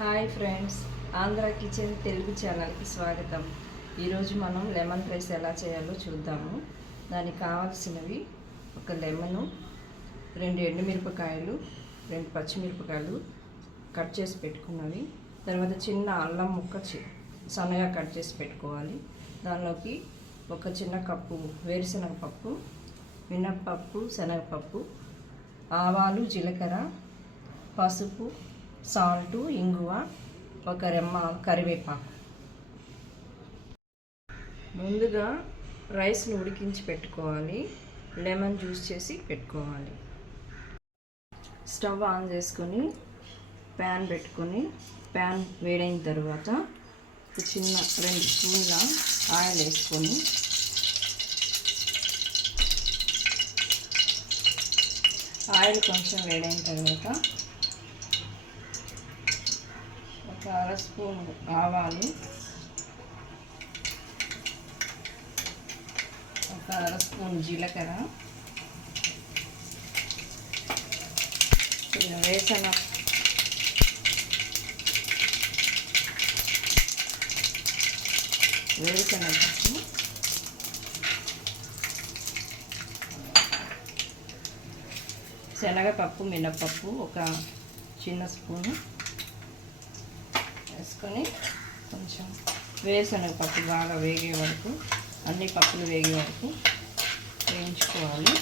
Hi friends, Andhra kitchen Telugu ఛానల్కి స్వాగతం. ఈరోజు మనం లెమన్ రైస్ ఎలా చేయాలో చూద్దాము. దానికి కావాల్సినవి ఒక లెమను, 2 ఎండుమిరపకాయలు, 2 పచ్చిమిరపకాయలు కట్ చేసి పెట్టుకున్నవి. తర్వాత చిన్న అల్లం ముక్క సన్నగా కట్ చేసి పెట్టుకోవాలి. దానిలోకి ఒక చిన్న కప్పు వేరుశనగపప్పు, మినప్పప్పు, శనగపప్పు, ఆవాలు, జీలకర్ర, పసుపు, సాల్టు, ఇంగువ, ఒక రెమ్మ కరివేపాకు. ముందుగా రైస్ని ఉడికించి పెట్టుకోవాలి. లెమన్ జ్యూస్ చేసి పెట్టుకోవాలి. స్టవ్ ఆన్ చేసుకొని ప్యాన్ పెట్టుకొని ప్యాన్ వేడైన తర్వాత చిన్న 2 స్పూన్ల ఆయిల్ వేసుకొని ఆయిల్ కొంచెం వేడైన తర్వాత ఒక 1/2 స్పూన్ ఆవాలు, ఒక 1/2 స్పూన్ జీలకర్ర, వేరుశనగపప్పు, శనగపప్పు, మినప్పప్పు ఒక చిన్న స్పూను వేసుకొని కొంచెం వేరుశనగపప్పు బాగా వేగే వరకు, అన్ని పప్పులు వేగే వరకు వేయించుకోవాలి.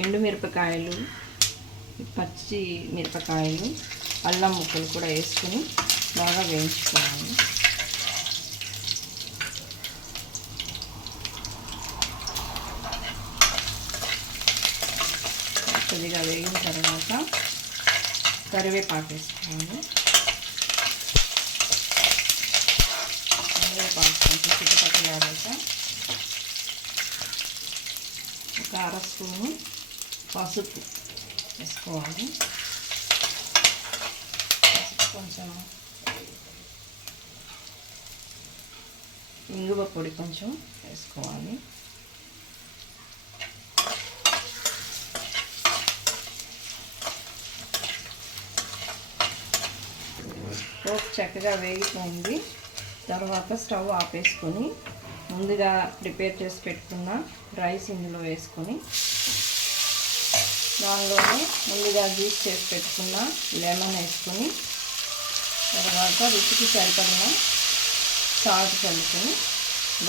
ఎండుమిరపకాయలు, పచ్చి మిరపకాయలు, అల్లం ముక్కలు కూడా వేసుకొని బాగా వేయించుకోవాలి. కొద్దిగా వేగిన తర్వాత కరివేపాకు వేసుకోవాలి. కరివేపాకు కొంచెం చిట్టపట్టలాడాక ఒక 1/2 స్పూను పసుపు వేసుకోవాలి. కొంచెం ఇంగువ పొడి కొంచెం వేసుకోవాలి. పోపు చక్కగా వేగిపోయింది. తర్వాత స్టవ్ ఆపేసుకొని ముందుగా ప్రిపేర్ చేసి పెట్టుకున్న రైస్ ఇందులో వేసుకొని దానిలోనే ముందుగా జ్యూస్ చేసి పెట్టుకున్న లెమన్ వేసుకొని తర్వాత రుచికి సరిపడిన సాల్ట్ చల్లుకొని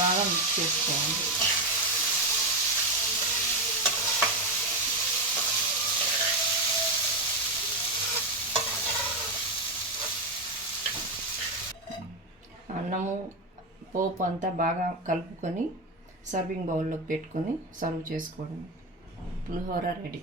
బాగా మిక్స్ చేసుకోవాలి. అన్నము పోపు అంతా బాగా కలుపుకొని సర్వింగ్ బౌల్లోకి పెట్టుకొని సర్వ్ చేసుకోవడం. పులిహోర రెడీ.